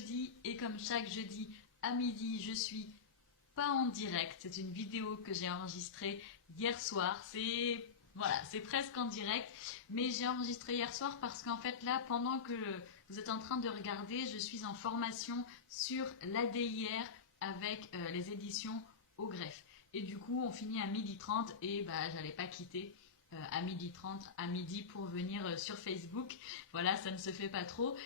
jeudi et comme chaque jeudi à midi, je suis pas en direct. C'est une vidéo que j'ai enregistrée hier soir. C'est presque en direct, mais j'ai enregistré hier soir parce qu'en fait là, pendant que vous êtes en train de regarder, je suis en formation sur l'ADIR avec les éditions Au Greffe. Et du coup, on finit à 12h30 et j'allais pas quitter à 12h30 à midi pour venir sur Facebook. Voilà, ça ne se fait pas trop.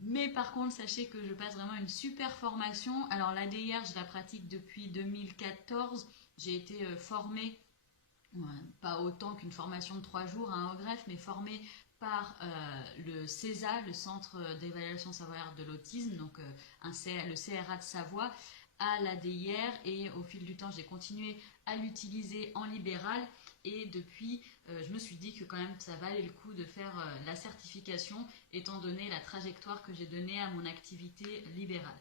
Mais par contre, sachez que je passe vraiment une super formation. Alors l'ADIR, je la pratique depuis 2014. J'ai été formée, pas autant qu'une formation de 3 jours au Greffe, mais formée par le CESA, le Centre d'évaluation savoyarde de l'autisme, donc le CRA de Savoie, à l'ADIR, et au fil du temps j'ai continué à l'utiliser en libéral, et depuis je me suis dit que quand même ça valait le coup de faire la certification étant donné la trajectoire que j'ai donnée à mon activité libérale.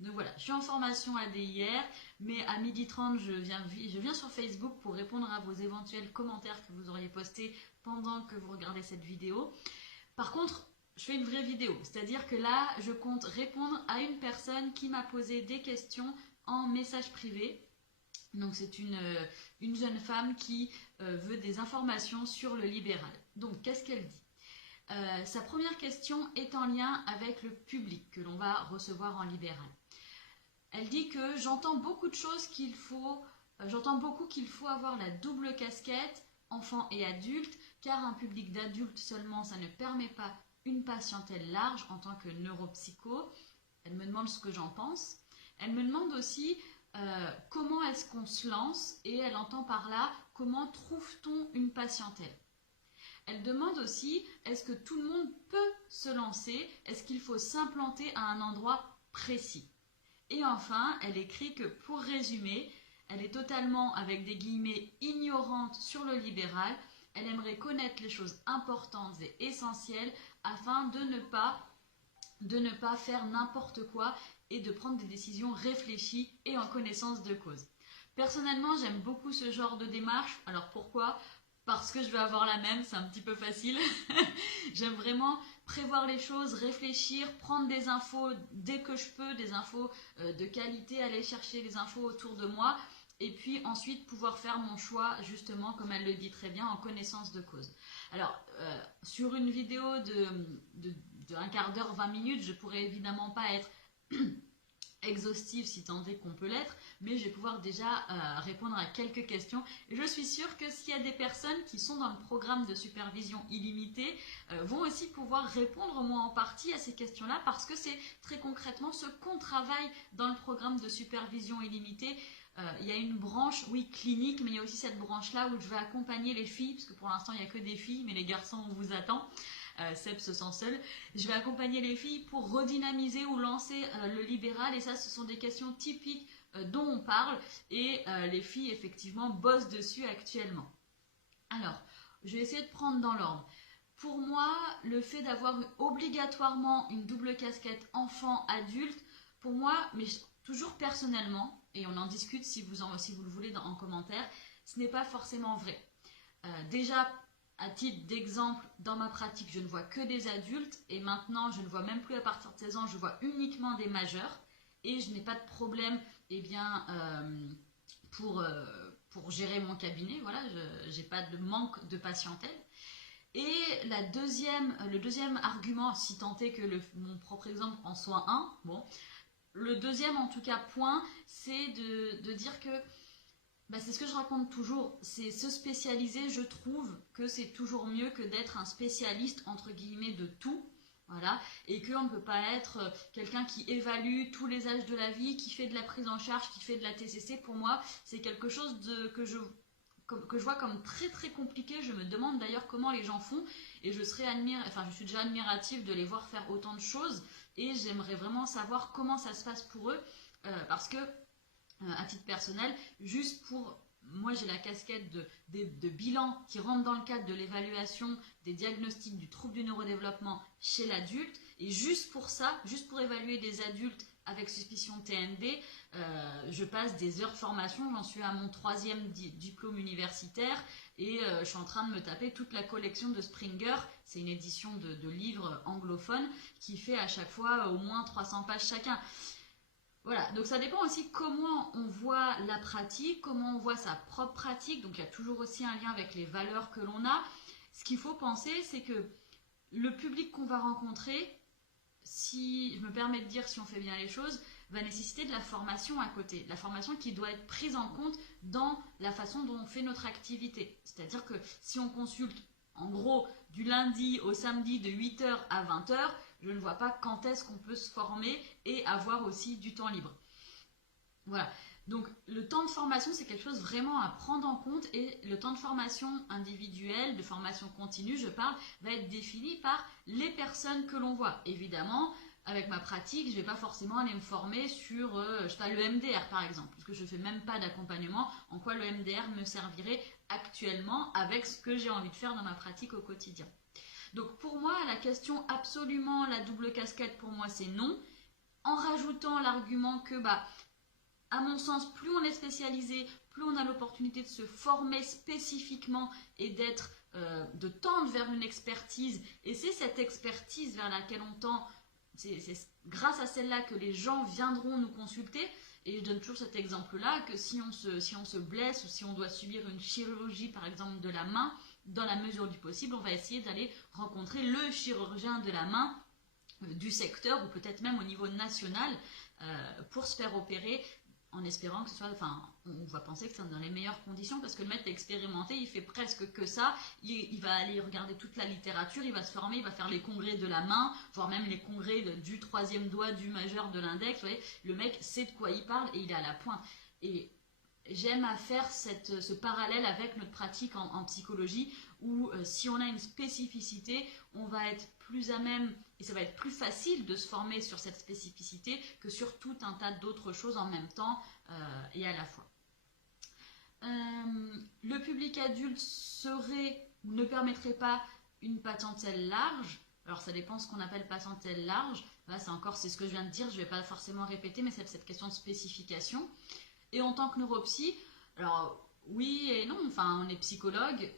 Donc voilà, je suis en formation ADIR, mais à 12h30 je viens sur Facebook pour répondre à vos éventuels commentaires que vous auriez postés pendant que vous regardez cette vidéo. Par contre, je fais une vraie vidéo, c'est-à-dire que là, je compte répondre à une personne qui m'a posé des questions en message privé. Donc c'est une jeune femme qui veut des informations sur le libéral. Donc qu'est-ce qu'elle dit ? Sa première question est en lien avec le public que l'on va recevoir en libéral. Elle dit que j'entends beaucoup qu'il faut avoir la double casquette, enfant et adulte, car un public d'adultes seulement, ça ne permet pas une patientèle large en tant que neuropsycho. Elle me demande ce que j'en pense. Elle me demande aussi comment est-ce qu'on se lance, et elle entend par là comment trouve-t-on une patientèle. Elle demande aussi est-ce que tout le monde peut se lancer, est-ce qu'il faut s'implanter à un endroit précis. Et enfin, elle écrit que pour résumer, elle est totalement, avec des guillemets, ignorante sur le libéral. Elle aimerait connaître les choses importantes et essentielles afin de ne pas faire n'importe quoi et de prendre des décisions réfléchies et en connaissance de cause. Personnellement, j'aime beaucoup ce genre de démarche. Alors pourquoi ? Parce que je vais avoir la même, c'est un petit peu facile. J'aime vraiment prévoir les choses, réfléchir, prendre des infos dès que je peux, des infos de qualité, aller chercher les infos autour de moi, et puis ensuite pouvoir faire mon choix, justement, comme elle le dit très bien, en connaissance de cause. Alors, sur une vidéo de 1/4 d'heure, 20 minutes, je pourrais évidemment pas être exhaustive si tant est qu'on peut l'être, mais je vais pouvoir déjà répondre à quelques questions. Et je suis sûre que s'il y a des personnes qui sont dans le programme de supervision illimitée, vont aussi pouvoir répondre au moins en partie à ces questions-là, parce que c'est très concrètement ce qu'on travaille dans le programme de supervision illimitée. Il y a une branche, oui, clinique, mais il y a aussi cette branche-là où je vais accompagner les filles, parce que pour l'instant il n'y a que des filles, mais les garçons on vous attend. Seb se sent seul. Je vais accompagner les filles pour redynamiser ou lancer le libéral, et ça ce sont des questions typiques dont on parle, et les filles effectivement bossent dessus actuellement. Alors, je vais essayer de prendre dans l'ordre. Pour moi, le fait d'avoir obligatoirement une double casquette enfant-adulte, pour moi, mais toujours personnellement, et on en discute si vous le voulez en commentaire, ce n'est pas forcément vrai. Déjà, à titre d'exemple, dans ma pratique, je ne vois que des adultes, et maintenant, je ne vois même plus à partir de 16 ans, je vois uniquement des majeurs, et je n'ai pas de problème pour gérer mon cabinet, voilà, je n'ai pas de manque de patientèle. Et le deuxième argument, si tant est que mon propre exemple en soit un, bon, le deuxième en tout cas point, c'est de dire que c'est ce que je raconte toujours, c'est se spécialiser. Je trouve que c'est toujours mieux que d'être un spécialiste entre guillemets de tout, voilà, et qu'on ne peut pas être quelqu'un qui évalue tous les âges de la vie, qui fait de la prise en charge, qui fait de la TCC. Pour moi, c'est quelque chose que je vois comme très très compliqué. Je me demande d'ailleurs comment les gens font, et je suis déjà admirative de les voir faire autant de choses, et j'aimerais vraiment savoir comment ça se passe pour eux, parce que à titre personnel, juste pour moi, j'ai la casquette de bilan qui rentre dans le cadre de l'évaluation des diagnostics du trouble du neurodéveloppement chez l'adulte, Et juste pour ça, juste pour évaluer des adultes avec suspicion de TND, je passe des heures de formation, j'en suis à mon 3e diplôme universitaire et je suis en train de me taper toute la collection de Springer, c'est une édition de livres anglophones qui fait à chaque fois au moins 300 pages chacun. Voilà, donc ça dépend aussi comment on voit la pratique, comment on voit sa propre pratique, donc il y a toujours aussi un lien avec les valeurs que l'on a. Ce qu'il faut penser, c'est que le public qu'on va rencontrer, si je me permets de dire si on fait bien les choses, va nécessiter de la formation à côté, la formation qui doit être prise en compte dans la façon dont on fait notre activité. C'est-à-dire que si on consulte en gros du lundi au samedi de 8h à 20h, je ne vois pas quand est-ce qu'on peut se former et avoir aussi du temps libre. Voilà. Donc le temps de formation, c'est quelque chose vraiment à prendre en compte et le temps de formation individuelle, de formation continue, je parle, va être défini par les personnes que l'on voit. Évidemment, avec ma pratique, je ne vais pas forcément aller me former sur je sais pas, le MDR par exemple, puisque je ne fais même pas d'accompagnement, en quoi le MDR me servirait actuellement avec ce que j'ai envie de faire dans ma pratique au quotidien. Donc pour moi, la question absolument la double casquette, pour moi c'est non, en rajoutant l'argument que à mon sens, plus on est spécialisé, plus on a l'opportunité de se former spécifiquement et de tendre vers une expertise. Et c'est cette expertise vers laquelle on tend, c'est grâce à celle-là que les gens viendront nous consulter. Et je donne toujours cet exemple-là, que si on se blesse ou si on doit subir une chirurgie, par exemple, de la main, dans la mesure du possible, on va essayer d'aller rencontrer le chirurgien de la main du secteur ou peut-être même au niveau national pour se faire opérer en espérant que ce soit, on va penser que c'est dans les meilleures conditions parce que le maître expérimenté, il fait presque que ça, il va aller regarder toute la littérature, il va se former, il va faire les congrès de la main, voire même les congrès du 3e doigt, du majeur, de l'index, vous voyez, le mec sait de quoi il parle et il est à la pointe. Et j'aime à faire ce parallèle avec notre pratique en psychologie où si on a une spécificité, on va être plus à même et ça va être plus facile de se former sur cette spécificité que sur tout un tas d'autres choses en même temps et à la fois. Le public adulte ne permettrait pas une patientèle large. Alors ça dépend ce qu'on appelle patientèle large. Là, c'est ce que je viens de dire, je ne vais pas forcément répéter, mais c'est cette question de spécification. Et en tant que neuropsy, alors oui et non, on est psychologue,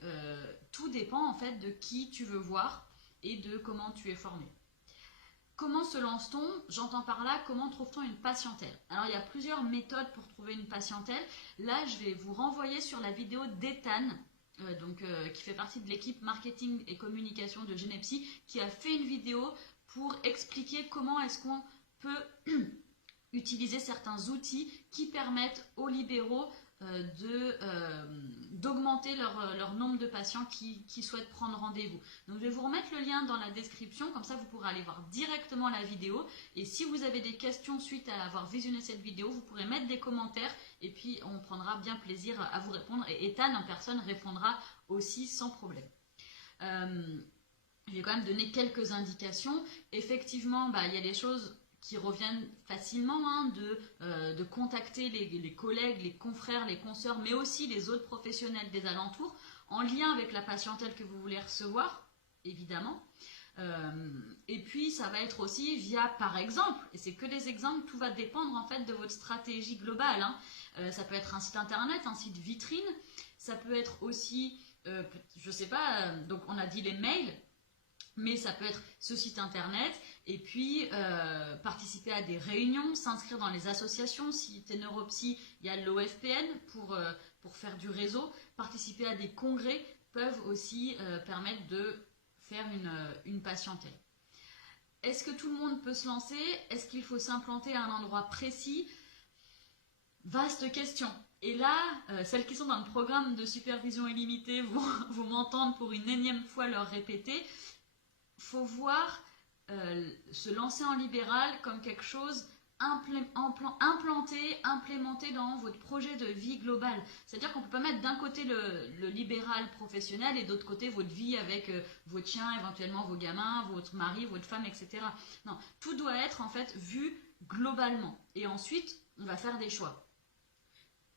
tout dépend en fait de qui tu veux voir et de comment tu es formé. Comment se lance-t-on? J'entends par là, comment trouve-t-on une patientèle? Alors il y a plusieurs méthodes pour trouver une patientèle. Là, je vais vous renvoyer sur la vidéo d'Ethan, qui fait partie de l'équipe marketing et communication de Genepsy, qui a fait une vidéo pour expliquer comment est-ce qu'on peut utiliser certains outils qui permettent aux libéraux d'augmenter leur nombre de patients qui souhaitent prendre rendez-vous. Donc je vais vous remettre le lien dans la description, comme ça vous pourrez aller voir directement la vidéo. Et si vous avez des questions suite à avoir visionné cette vidéo, vous pourrez mettre des commentaires et puis on prendra bien plaisir à vous répondre. Et Ethan en personne répondra aussi sans problème. Je vais quand même donner quelques indications. Effectivement, il y a des choses qui reviennent facilement, de contacter les collègues, les confrères, les consoeurs, mais aussi les autres professionnels des alentours, en lien avec la patientèle que vous voulez recevoir, évidemment. Et puis, ça va être aussi via, par exemple, et c'est que des exemples, tout va dépendre en fait de votre stratégie globale. Ça peut être un site internet, un site vitrine, ça peut être aussi, je sais pas, donc on a dit les mails, mais ça peut être ce site internet et puis participer à des réunions, s'inscrire dans les associations. Si tu es neuropsy, il y a l'OFPN pour faire du réseau. Participer à des congrès peuvent aussi permettre de faire une patientèle. Est-ce que tout le monde peut se lancer? Est-ce qu'il faut s'implanter à un endroit précis? Vaste question. Et là, celles qui sont dans le programme de supervision illimitée vont m'entendre pour une énième fois leur répéter. Faut voir se lancer en libéral comme quelque chose implémenté dans votre projet de vie global. C'est-à-dire qu'on ne peut pas mettre d'un côté le libéral professionnel et d'autre côté votre vie avec votre chien, éventuellement vos gamins, votre mari, votre femme, etc. Non, tout doit être en fait vu globalement. Et ensuite, on va faire des choix.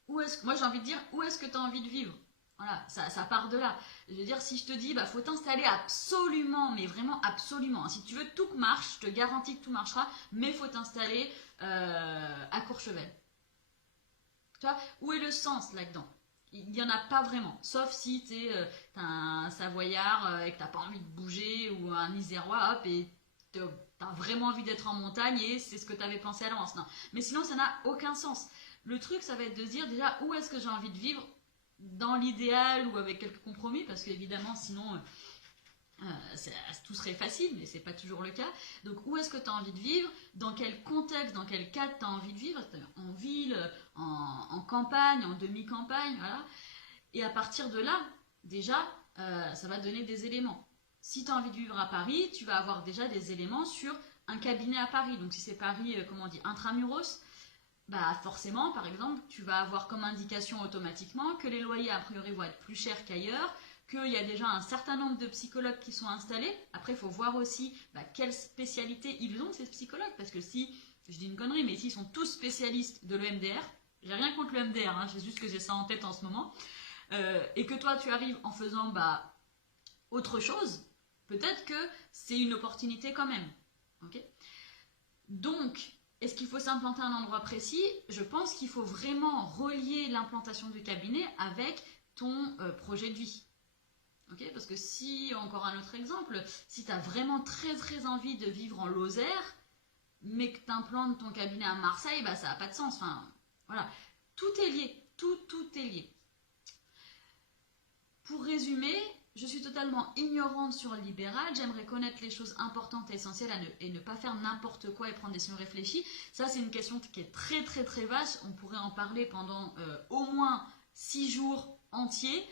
Moi j'ai envie de dire, où est-ce que tu as envie de vivre? Voilà, ça part de là. Je veux dire, si je te dis, bah, faut t'installer absolument, mais vraiment absolument. Si tu veux tout que marche, je te garantis que tout marchera, mais faut t'installer à Courchevel. Tu vois, où est le sens là-dedans? Il n'y en a pas vraiment, sauf si t'as un Savoyard et que t'as pas envie de bouger, ou un Isérois, hop, et t'as vraiment envie d'être en montagne et c'est ce que t'avais pensé à l'avance. Non. Mais sinon, ça n'a aucun sens. Le truc, ça va être de se dire déjà où est-ce que j'ai envie de vivre dans l'idéal ou avec quelques compromis, parce qu'évidemment, sinon, tout serait facile, mais c'est pas toujours le cas. Donc, où est-ce que tu as envie de vivre? Dans quel contexte, dans quel cadre tu as envie de vivre? En ville, en campagne, en demi-campagne, voilà. Et à partir de là, déjà, ça va donner des éléments. Si tu as envie de vivre à Paris, tu vas avoir déjà des éléments sur un cabinet à Paris. Donc, si c'est Paris, comment on dit, intramuros, bah forcément, par exemple, tu vas avoir comme indication automatiquement que les loyers, a priori, vont être plus chers qu'ailleurs, qu'il y a déjà un certain nombre de psychologues qui sont installés. Après, il faut voir aussi quelle spécialité ils ont, ces psychologues, parce que si, je dis une connerie, mais s'ils sont tous spécialistes de l'EMDR, j'ai rien contre l'EMDR, hein, c'est juste que j'ai ça en tête en ce moment, et que toi, tu arrives en faisant autre chose, peut-être que c'est une opportunité quand même. Okay, donc, est-ce qu'il faut s'implanter à un endroit précis? Je pense qu'il faut vraiment relier l'implantation du cabinet avec ton projet de vie. Okay, parce que si, encore un autre exemple, si tu as vraiment très très envie de vivre en Lozère, mais que tu implantes ton cabinet à Marseille, ça n'a pas de sens. Enfin, voilà. Tout est lié. Tout est lié. Pour résumer, je suis totalement ignorante sur le libéral, j'aimerais connaître les choses importantes et essentielles et ne pas faire n'importe quoi et prendre des décisions réfléchies. Ça, c'est une question qui est très très très vaste, on pourrait en parler pendant au moins 6 jours entiers.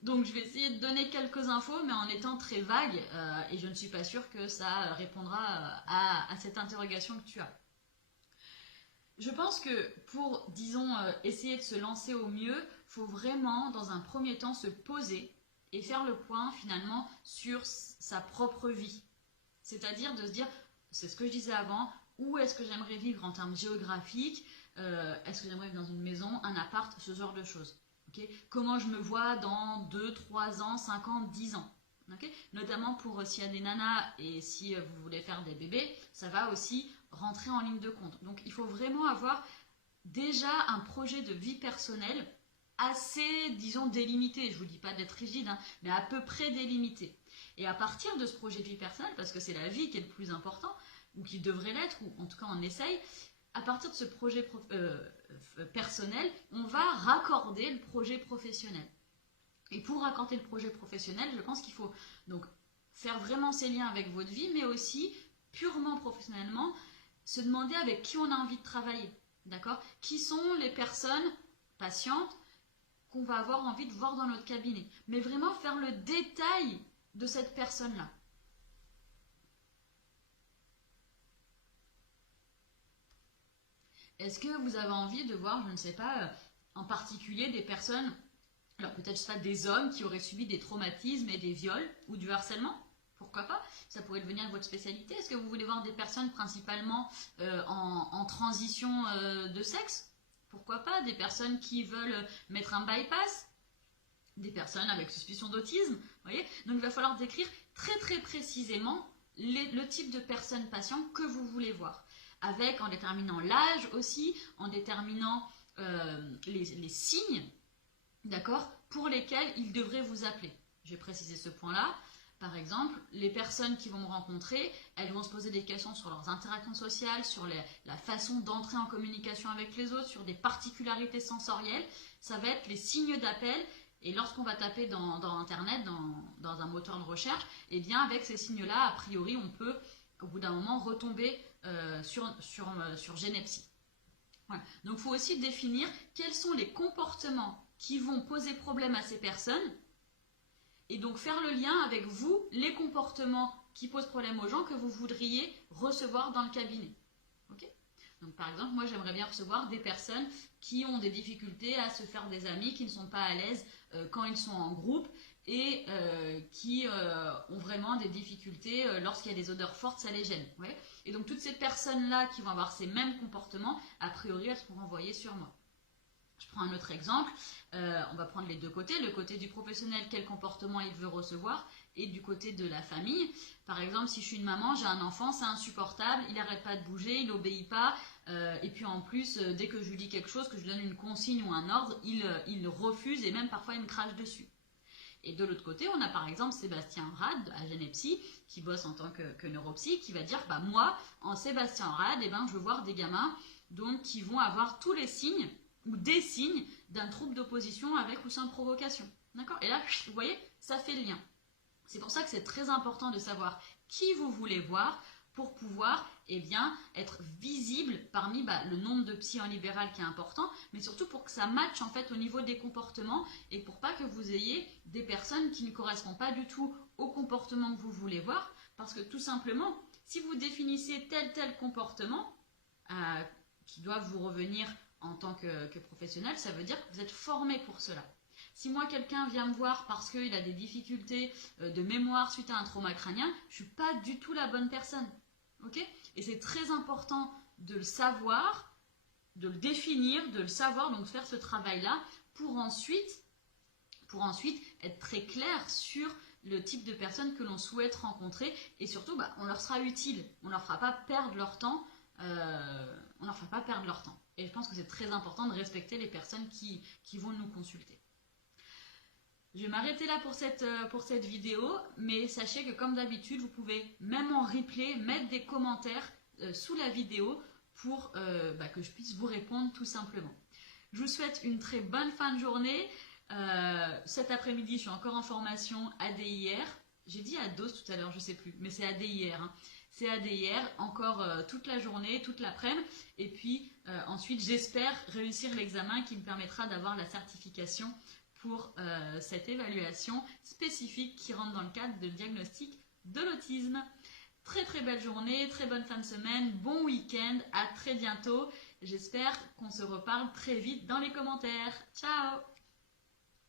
Donc je vais essayer de donner quelques infos, mais en étant très vague, et je ne suis pas sûre que ça répondra à cette interrogation que tu as. Je pense que pour, disons, essayer de se lancer au mieux, il faut vraiment, dans un premier temps, se poser et faire le point, finalement, sur sa propre vie. C'est-à-dire de se dire, c'est ce que je disais avant, où est-ce que j'aimerais vivre en termes géographiques, est-ce que j'aimerais vivre dans une maison, un appart, ce genre de choses. Okay, comment je me vois dans 2, 3 ans, 5 ans, 10 ans. Okay, notamment pour s'il y a des nanas et si vous voulez faire des bébés, ça va aussi rentrer en ligne de compte. Donc il faut vraiment avoir déjà un projet de vie personnelle assez, disons, délimité. Je ne vous dis pas d'être rigide, hein, mais à peu près délimité. Et à partir de ce projet de vie personnelle, parce que c'est la vie qui est le plus important, ou qui devrait l'être, ou en tout cas on essaye, à partir de ce projet personnel, on va raccorder le projet professionnel. Et pour raccorder le projet professionnel, je pense qu'il faut donc faire vraiment ces liens avec votre vie, mais aussi purement professionnellement, se demander avec qui on a envie de travailler. D'accord? Qui sont les personnes patientes qu'on va avoir envie de voir dans notre cabinet. Mais vraiment faire le détail de cette personne-là. Est-ce que vous avez envie de voir, je ne sais pas, en particulier des personnes, alors peut-être pas des hommes qui auraient subi des traumatismes et des viols ou du harcèlement? Pourquoi pas? Ça pourrait devenir votre spécialité. Est-ce que vous voulez voir des personnes principalement en transition de sexe? Pourquoi pas? Des personnes qui veulent mettre un bypass? Des personnes avec suspicion d'autisme? Voyez, donc il va falloir décrire très très précisément le type de personne patient que vous voulez voir. En déterminant l'âge aussi, en déterminant les signes, d'accord, pour lesquels ils devraient vous appeler. Je vais préciser ce point-là. Par exemple, les personnes qui vont me rencontrer, elles vont se poser des questions sur leurs interactions sociales, sur la façon d'entrer en communication avec les autres, sur des particularités sensorielles. Ça va être les signes d'appel. Et lorsqu'on va taper dans Internet, dans un moteur de recherche, eh bien avec ces signes-là, a priori, on peut, au bout d'un moment, retomber sur Genepsi. Voilà. Donc, il faut aussi définir quels sont les comportements qui vont poser problème à ces personnes et donc faire le lien avec vous, les comportements qui posent problème aux gens que vous voudriez recevoir dans le cabinet. Okay, donc par exemple, moi j'aimerais bien recevoir des personnes qui ont des difficultés à se faire des amis, qui ne sont pas à l'aise quand ils sont en groupe et qui ont vraiment des difficultés lorsqu'il y a des odeurs fortes, ça les gêne. Ouais, et donc toutes ces personnes-là qui vont avoir ces mêmes comportements, a priori elles seront renvoyées sur moi. Je prends un autre exemple, on va prendre les deux côtés, le côté du professionnel, quel comportement il veut recevoir, et du côté de la famille. Par exemple, si je suis une maman, j'ai un enfant, c'est insupportable, il n'arrête pas de bouger, il n'obéit pas, et puis en plus, dès que je lui dis quelque chose, que je lui donne une consigne ou un ordre, il refuse et même parfois il me crache dessus. Et de l'autre côté, on a par exemple Sébastien Rad à Genepsy, qui bosse en tant que neuropsy, qui va dire, bah moi, en Sébastien Rad, eh ben, je veux voir des gamins donc, qui vont avoir tous les signes ou des signes d'un trouble d'opposition avec ou sans provocation. D'accord? Et là, vous voyez, ça fait le lien. C'est pour ça que c'est très important de savoir qui vous voulez voir pour pouvoir être visible parmi le nombre de psy en libéral qui est important, mais surtout pour que ça matche en fait au niveau des comportements et pour pas que vous ayez des personnes qui ne correspondent pas du tout au comportement que vous voulez voir, parce que tout simplement, si vous définissez tel comportement qui doivent vous revenir en tant que professionnel, ça veut dire que vous êtes formé pour cela. Si moi, quelqu'un vient me voir parce qu'il a des difficultés de mémoire suite à un trauma crânien, je ne suis pas du tout la bonne personne. Okay ? Et c'est très important de le savoir, de le définir, de le savoir, donc de faire ce travail-là pour ensuite être très clair sur le type de personnes que l'on souhaite rencontrer et surtout, on leur sera utile. On ne leur fera pas perdre leur temps. Et je pense que c'est très important de respecter les personnes qui vont nous consulter. Je vais m'arrêter là pour cette vidéo, mais sachez que comme d'habitude, vous pouvez même en replay mettre des commentaires sous la vidéo pour que je puisse vous répondre tout simplement. Je vous souhaite une très bonne fin de journée. Cet après-midi, je suis encore en formation ADIR. J'ai dit ADOS tout à l'heure, je ne sais plus, mais c'est ADIR. Hein. C'est ADIR, encore toute la journée, toute l'après-midi. Et puis ensuite, j'espère réussir l'examen qui me permettra d'avoir la certification pour cette évaluation spécifique qui rentre dans le cadre de diagnostic de l'autisme. Très très belle journée, très bonne fin de semaine, bon week-end, à très bientôt. J'espère qu'on se reparle très vite dans les commentaires. Ciao!